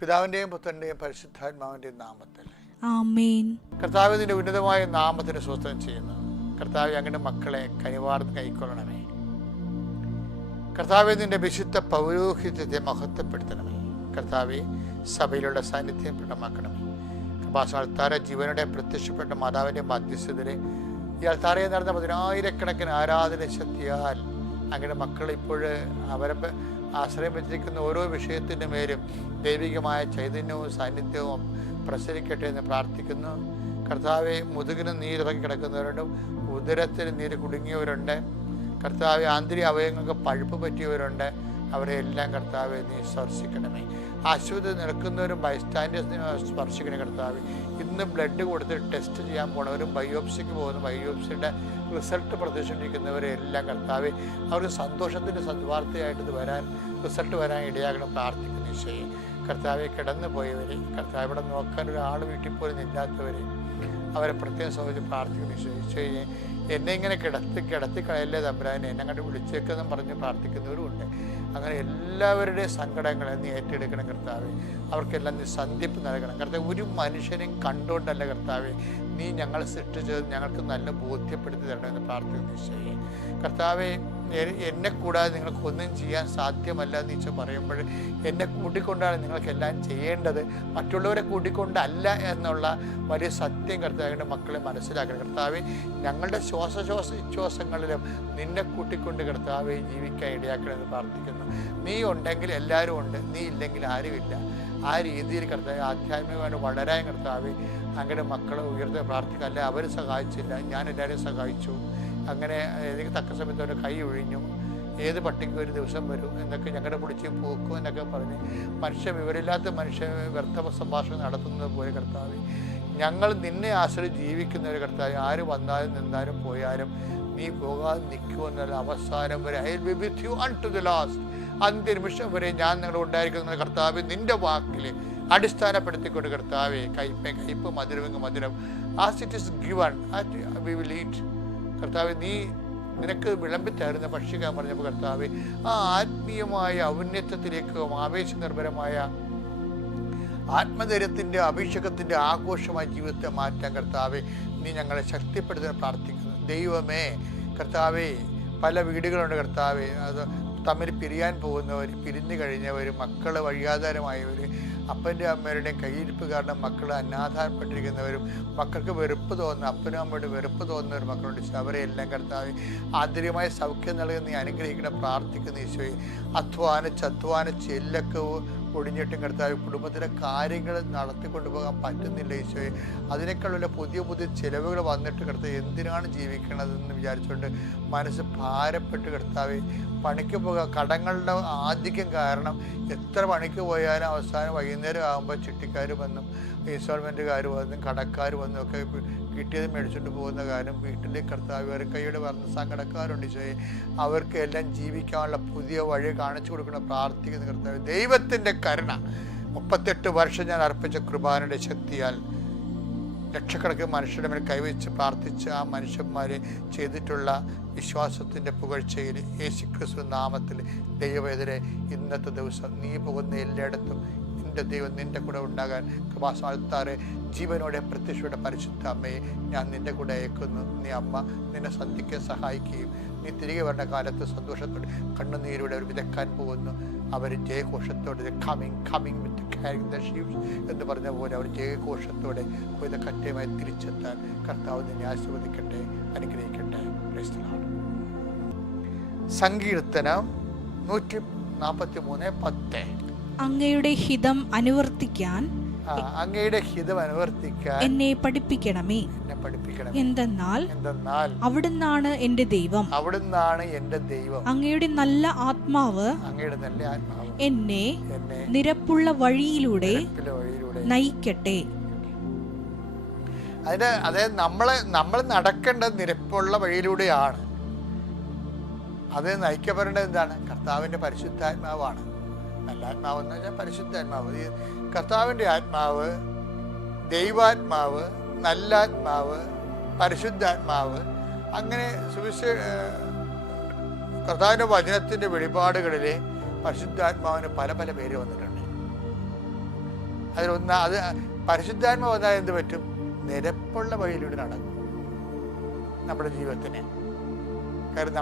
പിതാവിന്റെയും പുത്രന്റെയും പരിശുദ്ധാത്മാവിന്റെയും നാമത്തിൽ ആമേൻ. കർത്താവ് നിന്റെ ഉന്നതമായ നാമത്തിന് സ്വസ്ഥം ചെയ്യുന്നു. കർത്താവ് അങ്ങയുടെ മക്കളെ കനിവാർന്ന് കൈക്കൊള്ളണമേ. കർത്താവെ നിന്റെ വിശുദ്ധ പൗരോഹിത്യത്തെ മഹത്വപ്പെടുത്തണമേ. കർത്താവെ സഭയിലുള്ള സാന്നിധ്യം പ്രകടമാക്കണമേ. കൃപാസാൽത്താര ജീവനുടെ പ്രത്യക്ഷപ്പെട്ട മാതാവിൻ്റെ മധ്യസ്ഥതരെ ഈ അൾത്താരയിൽ നടന്ന 10,000-കണക്കിന് ആരാധന ശക്തിയാൽ അങ്ങയുടെ മക്കൾ ഇപ്പോൾ അവരെ ആശ്രയം വെച്ചിരിക്കുന്ന ഓരോ വിഷയത്തിൻ്റെ മേലും ദൈവികമായ ചൈതന്യവും സാന്നിധ്യവും പ്രസരിക്കട്ടെ എന്ന് പ്രാർത്ഥിക്കുന്നു. കർത്താവെ മുതുകിന് നീരിറങ്ങി കിടക്കുന്നവരുണ്ട്, ഉദരത്തിന് നീര് കുടുങ്ങിയവരുണ്ട്, കർത്താവെ ആന്തരിക അവയവങ്ങൾക്ക് പഴുപ്പ് പറ്റിയവരുണ്ട്. അവരെ എല്ലാം കർത്താവെ നീ സ്പർശിക്കണമേ. ആശുപത്രി നിൽക്കുന്നവരും ബൈസ്റ്റാൻഡേഴ്സിനെ സ്പർശിക്കണേ കർത്താവെ. ഇന്ന് ബ്ലഡ് കൊടുത്ത് ടെസ്റ്റ് ചെയ്യാൻ പോണവരും ബയോപ്സിക്ക് പോകുന്ന ബയോപ്സിയുടെ റിസൾട്ട് പ്രതീക്ഷിച്ചിരിക്കുന്നവരെ എല്ലാം കർത്താവെ അവർക്ക് സന്തോഷത്തിൻ്റെ സദ്വാർത്തയായിട്ട് റിസൾട്ട് വരാൻ ഇടയാകണം പ്രാർത്ഥിക്കുന്ന ഈശോയെ. കർത്താവെ കിടന്നു പോയവരെ, കർത്താവ് ഇവിടെ നോക്കാൻ ഒരാൾ വീട്ടിൽ പോലും ഇല്ലാത്തവരെ അവരെ പ്രത്യേകം സംബന്ധിച്ച് പ്രാർത്ഥിക്കുന്ന ഈശോയെ. എന്നെ ഇങ്ങനെ കിടത്തി കളയല്ലേ തമ്പുരാനെ, എന്നെ അങ്ങോട്ട് വിളിച്ചേക്കെന്നും പറഞ്ഞ് പ്രാർത്ഥിക്കുന്നവരുമുണ്ട്. അങ്ങനെ എല്ലാവരുടെയും സങ്കടങ്ങളെ നീ ഏറ്റെടുക്കണം കർത്താവെ. അവർക്കെല്ലാം നീ സന്ധിപ്പ് നൽകണം കർത്താവ്. ഒരു മനുഷ്യനെയും കണ്ടുകൊണ്ടല്ല കർത്താവെ നീ ഞങ്ങളെ സൃഷ്ടിച്ചത്, ഞങ്ങൾക്ക് നല്ല ബോധ്യപ്പെടുത്തി തരണമെന്ന് പ്രാർത്ഥിക്കുന്നു ഈശോയെ. കർത്താവെ എന്നെ കൂടാതെ നിങ്ങൾക്കൊന്നും ചെയ്യാൻ സാധ്യമല്ല എന്ന് ഈശോ പറയുമ്പോൾ എന്നെ കൂട്ടിക്കൊണ്ടാണ് നിങ്ങൾക്കെല്ലാം ചെയ്യേണ്ടത്, മറ്റുള്ളവരെ കൂട്ടിക്കൊണ്ടല്ല എന്നുള്ള വലിയ സത്യം കർത്താവിൻ്റെ മക്കളെ മനസ്സിലാക്കണം കർത്താവെ. ഞങ്ങളുടെ ശ്വാസങ്ങളിലും നിന്നെ കൂട്ടിക്കൊണ്ട് കർത്താവെ ജീവിക്കാൻ ഇടയാക്കണമെന്ന് പ്രാർത്ഥിക്കുന്നു. നീ ഉണ്ടെങ്കിൽ എല്ലാവരും ഉണ്ട്, നീ ഇല്ലെങ്കിൽ ആരുമില്ല. ആ രീതിയിൽ കർത്താവ് ആധ്യാത്മികമായിട്ട് വളരാൻ കർത്താവെ അങ്ങനെ മക്കളെ ഉയർത്തി പ്രാർത്ഥിക്കുക. അല്ലെ അവർ സഹായിച്ചില്ല, ഞാൻ എല്ലാവരെയും സഹായിച്ചു, അങ്ങനെ എനിക്ക് തക്ക സമയത്ത് അവരുടെ കൈ ഒഴിഞ്ഞു, ഏത് പട്ടിക്കും ഒരു ദിവസം വരും എന്നൊക്കെ ഞങ്ങളുടെ പിടിച്ച് പോക്കും എന്നൊക്കെ പറഞ്ഞ് വിവരമില്ലാത്ത മനുഷ്യ വ്യർത്ഥ സംഭാഷണം നടത്തുന്നത് പോലെ കർത്താവ് ഞങ്ങൾ നിന്നെ ആശ്രയിച്ച് ജീവിക്കുന്നവർ കർത്താവ് ആര് വന്നാലും നിന്നാലും പോയാലും നീ പോകാതെ നിൽക്കുമെന്നുള്ള അവസാനം വരെ I will be with you unto the last. അന്ത്യനിമിഷം വരെ ഞാൻ നിങ്ങളുടെ ഉണ്ടായിരിക്കുന്ന കർത്താവ് നിന്റെ വാക്കിൽ അടിസ്ഥാനപ്പെടുത്തിക്കൊണ്ട് കർത്താവെ കയ്പ് മധുരം as it is given we will eat. കർത്താവ് നീ നിനക്ക് വിളമ്പിത്തരുന്ന ഭക്ഷിക്കാൻ പറഞ്ഞപ്പോൾ കർത്താവ് ആ ആത്മീയമായ ഔന്നത്യത്തിലേക്കും ആവേശനിർഭരമായ ആത്മധൈര്യത്തിൻ്റെ അഭിഷേകത്തിൻ്റെ ആഘോഷമായ ജീവിതത്തെ മാറ്റാൻ കർത്താവെ നീ ഞങ്ങളെ ശക്തിപ്പെടുത്താൻ പ്രാർത്ഥിക്കുന്നു. ദൈവമേ കർത്താവെ പല വീടുകളുണ്ട് കർത്താവെ, അത് തമ്മിൽ പിരിയാൻ പോകുന്നവർ, പിരിഞ്ഞു കഴിഞ്ഞവർ, മക്കൾ വഴിയാധാരമായവർ, അപ്പൻ്റെ അമ്മയുടെയും കയ്യിരിപ്പ് കാരണം മക്കൾ അനാഥാരപ്പെട്ടിരിക്കുന്നവരും, മക്കൾക്ക് വെറുപ്പ് തോന്നുന്ന അപ്പനും അമ്മയുടെ വെറുപ്പ് തോന്നുന്നവർ മക്കളുണ്ട്. അവരെല്ലാം കർത്താവ് ആന്തരികമായ സൗഖ്യം നൽകുന്ന നീ അനുഗ്രഹിക്കണം പ്രാർത്ഥിക്കുന്ന ഈശോയെ. അധ്വാനിച്ച് എല്ലൊക്കെ ഒടിഞ്ഞിട്ടും കർത്താവ് കുടുംബത്തിലെ കാര്യങ്ങൾ നടത്തിക്കൊണ്ടു പോകാൻ പറ്റുന്നില്ല ഈശോയെ. അതിനേക്കാളുള്ള പുതിയ ചിലവുകൾ വന്നിട്ട് കർത്താവ് എന്തിനാണ് ജീവിക്കണതെന്ന് വിചാരിച്ചുകൊണ്ട് മനസ്സ് ഭാരപ്പെട്ട് കർത്താവ് പണിക്ക് പോകാം. കടങ്ങളുടെ ആധിക്യം കാരണം എത്ര പണിക്ക് പോയാലും അവസാനം വൈകുന്നേരം ആകുമ്പോൾ ചിട്ടിക്കാർ വന്നും ഇൻസ്റ്റാൾമെൻറ്റുകാർ വന്നും കടക്കാർ വന്നും ഒക്കെ കിട്ടിയത് മേടിച്ചുകൊണ്ട് പോകുന്ന കാര്യം വീട്ടിലെ കർത്താവ് അവർ കൈയുടെ പറഞ്ഞ സങ്കടക്കാരുണ്ട് ഈശോയെ. അവർക്ക് എല്ലാം ജീവിക്കാനുള്ള പുതിയ വഴി കാണിച്ചു കൊടുക്കണം പ്രാർത്ഥിക്കുന്ന കർത്താവ്. ദൈവത്തിൻ്റെ കരുണ 38 വർഷം ഞാൻ അർപ്പിച്ച കൃപാനയുടെ ശക്തിയാൽ ലക്ഷക്കണക്കിന് മനുഷ്യരുടെ മേൽ കൈവച്ച് പ്രാർത്ഥിച്ച ആ മനുഷ്യന്മാരെ ചെയ്തിട്ടുള്ള വിശ്വാസത്തിൻ്റെ പുകഴ്ചയിൽ യേശുക്രിസ്തു നാമത്തിൽ ദൈവവേദരെ ഇന്നത്തെ ദിവസം നീ പോകുന്ന എല്ലായിടത്തും നിൻ്റെ ദൈവം നിൻ്റെ കൂടെ ഉണ്ടാകാൻ കൃപാസാൽത്താറെ ജീവനോടെ പ്രത്യക്ഷയുടെ പരിശുദ്ധ അമ്മയെ ഞാൻ നിൻ്റെ കൂടെ അയക്കുന്നു. നീ അമ്മ നിന്നെ സന്ധിക്കാൻ സഹായിക്കുകയും നീ തിരികെ വരുന്ന കാലത്ത് സന്തോഷത്തോടെ കണ്ണുനീരോടെ അവർ വിതക്കാൻ പോകുന്നു. അവർ ജയഘോഷത്തോടെ coming with carrying the sheep എന്ന് പറഞ്ഞ പോലെ അവർ ജയഘോഷത്തോടെ കൊയ്ത കറ്റയുമായി തിരിച്ചെത്താൻ കർത്താവ് നിന്നെ ആശീർവദിക്കട്ടെ, അനുഗ്രഹിക്കട്ടെ. സങ്കീർത്തനം 143:10. അങ്ങയുടെ ഹിതം അനുവർത്തിക്കാൻ എന്നെ പഠിപ്പിക്കണമേ. എന്തെന്നാൽ അവിടുന്നാണ് എന്റെ ദൈവം. അങ്ങയുടെ നല്ല ആത്മാവ് എന്നെ നിരപ്പുള്ള വഴിയിലൂടെ നയിക്കട്ടെ. അതായത് നമ്മൾ നടക്കേണ്ടത് നിരപ്പുള്ള വഴിയിലൂടെയാണ്. അത് നയിക്കപ്പെടേണ്ടത് എന്താണ്? കർത്താവിൻ്റെ പരിശുദ്ധാത്മാവാണ്. നല്ല ആത്മാവ് എന്ന് വെച്ചാൽ പരിശുദ്ധാത്മാവ്. ഈ കർത്താവിൻ്റെ ആത്മാവ്, ദൈവാത്മാവ്, നല്ലാത്മാവ്, പരിശുദ്ധാത്മാവ്, അങ്ങനെ കർത്താവിൻ്റെ വചനത്തിൻ്റെ വെളിപാടുകളിൽ പരിശുദ്ധാത്മാവിന് പല പേര് വന്നിട്ടുണ്ട്. അത് പരിശുദ്ധാത്മ വന്നാൽ എന്ത് പറ്റും? നിരപ്പുള്ള വഴിയിലൂടെ നടക്കും നമ്മുടെ ജീവിതത്തിന്. കാരണം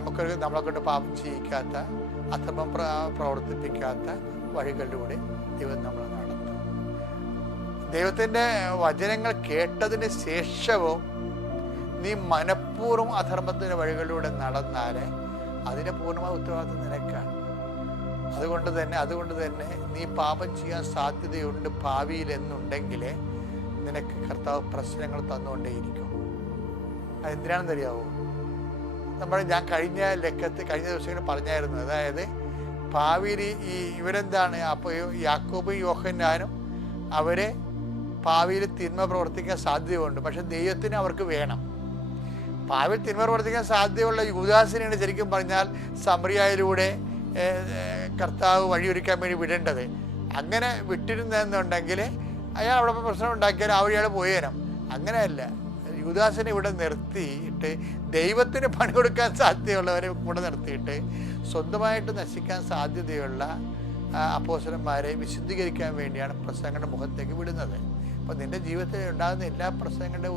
നമ്മളെ കൊണ്ട് പാപം ചെയ്യിക്കാത്ത, അധർമ്മം പ്രവർത്തിപ്പിക്കാത്ത വഴികളിലൂടെ ദൈവം നമ്മളെ നടത്തും. ദൈവത്തിൻ്റെ വചനങ്ങൾ കേട്ടതിന് ശേഷവും നീ മനഃപൂർവ്വം അധർമ്മത്തിൻ്റെ വഴികളിലൂടെ നടന്നാൽ അതിൻ്റെ പൂർണ്ണമായ ഉത്തരവാദിത്വം നിനക്കാണ്. അതുകൊണ്ട് തന്നെ നീ പാപം ചെയ്യാൻ സാധ്യതയുണ്ട് ഭാവിയിൽ എന്നുണ്ടെങ്കിൽ നിനക്ക് കർത്താവ് പ്രശ്നങ്ങൾ തന്നുകൊണ്ടേയിരിക്കും. അതെന്തിനാണെന്നറിയാവോ? ഞാൻ കഴിഞ്ഞ ദിവസങ്ങളിൽ പറഞ്ഞായിരുന്നു. അതായത് ഭാവിയിൽ ഇവരെന്താണ്, അപ്പോൾ യാക്കോബും യോഹന്നാനും അവരെ ഭാവിയിൽ തിന്മ പ്രവർത്തിക്കാൻ സാധ്യതയുണ്ട്. പക്ഷെ ദൈവത്തിന് അവർക്ക് വേണം. ഭാവിയിൽ തിന്മ പ്രവർത്തിക്കാൻ സാധ്യതയുള്ള യൂദാസിനെയാണ് ശരിക്കും പറഞ്ഞാൽ സമറിയയിലൂടെ കർത്താവ് വഴിയൊരുക്കാൻ വേണ്ടി വിടേണ്ടത്. അങ്ങനെ വിട്ടിരുന്നെന്നുണ്ടെങ്കിൽ അയാൾ അവിടെ പ്രശ്നം ഉണ്ടാക്കിയാൽ ആ വഴിയാൾ പോയേനും. അങ്ങനെയല്ല, യൂദാസിനെ ഇവിടെ നിർത്തിയിട്ട് ദൈവത്തിന് പണി കൊടുക്കാൻ സാധ്യതയുള്ളവരെ കൂടെ നിർത്തിയിട്ട് സ്വന്തമായിട്ട് നശിക്കാൻ സാധ്യതയുള്ള അപ്പോസ്തലന്മാരെ വിശുദ്ധീകരിക്കാൻ വേണ്ടിയാണ് പ്രസംഗങ്ങളുടെ മുഖത്തേക്ക് വിടുന്നത്. അപ്പം നിൻ്റെ ജീവിതത്തിൽ ഉണ്ടാകുന്ന എല്ലാ പ്രസംഗങ്ങളുടെ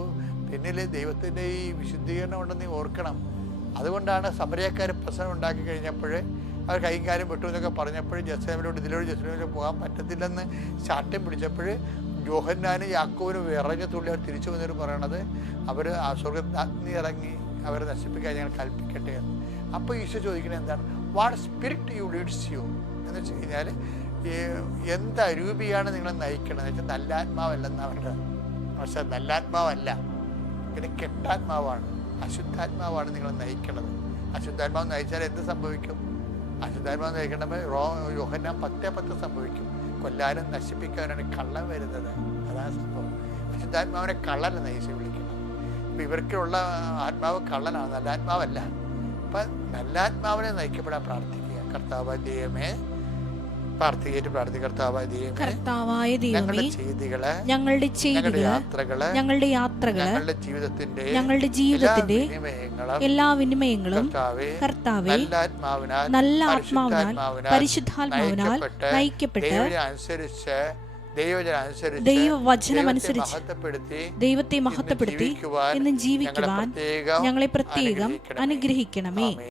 പിന്നിൽ ദൈവത്തിൻ്റെ ഈ വിശുദ്ധീകരണം ഉണ്ടെന്ന് നീ ഓർക്കണം. അതുകൊണ്ടാണ് സമറിയക്കാർ പ്രശ്നം ഉണ്ടാക്കി കഴിഞ്ഞപ്പോൾ അവർ കൈയും കാര്യം വിട്ടു എന്നൊക്കെ പറഞ്ഞപ്പോൾ ജെറുസലേമിലോട്ട് പോകാൻ പറ്റത്തില്ലെന്ന് ശാഠ്യം പിടിച്ചപ്പോൾ യോഹന്നാനും യാക്കോബിനും വിറഞ്ഞ തുള്ളി അവർ തിരിച്ചു വന്നിട്ട് പറയണത് അവർ ആ സ്വർഗ്ഗത്തിൽ അഗ്നി ഇറങ്ങി അവരെ നശിപ്പിക്കാൻ ഞങ്ങൾ കൽപ്പിക്കട്ടെ എന്ന്. അപ്പോൾ ഈശോ ചോദിക്കുന്നത് എന്താണ്? What spirit you leads you എന്ന് വെച്ച് കഴിഞ്ഞാൽ എന്ത് അരൂപിയാണ് നിങ്ങളെ നയിക്കണത് എന്ന് വെച്ചാൽ നല്ല ആത്മാവല്ലെന്നാണ് അവരുടെ. പക്ഷേ നല്ല ആത്മാവല്ല, പിന്നെ കെട്ടാത്മാവാണ്, അശുദ്ധാത്മാവാണ് നിങ്ങളെ നയിക്കണത്. അശുദ്ധാത്മാവ് നയിച്ചാൽ എന്ത് സംഭവിക്കും? അശുദ്ധാത്മാവ് നയിക്കണമെങ്കിൽ യോഹന്നാൻ 10:10 സംഭവിക്കും. കൊല്ലാനും നശിപ്പിക്കാനാണ് കള്ളൻ വരുന്നത്. അതാണ് സംഭവം. അശുദ്ധാത്മാവിനെ കള്ളനെ നയിച്ച് വിളിക്കണം. അപ്പം ഇവർക്കുള്ള ആത്മാവ് കള്ളനാണ്, നല്ല ആത്മാവല്ല. അപ്പം നല്ല ആത്മാവിനെ നയിക്കപ്പെടാൻ പ്രാർത്ഥിക്കുക. കർത്താവായ ദൈവമേ, കർത്താവായ ദൈവമേ, ഞങ്ങളുടെ ചെയ്തികള്, ഞങ്ങളുടെ യാത്രകള്, ഞങ്ങളുടെ ജീവിതത്തിന്റെ എല്ലാ വിനിമയങ്ങളും കർത്താവേ നല്ല ആത്മാവിനാൽ പരിശുദ്ധാത്മാവിനാൽ നയിക്കപ്പെട്ട് ദൈവവചനമനുസരിച്ച് ദൈവത്തെ മഹത്വപ്പെടുത്തി എന്നും ജീവിക്കുവാൻ ഞങ്ങളെ പ്രത്യേകം അനുഗ്രഹിക്കണമേ.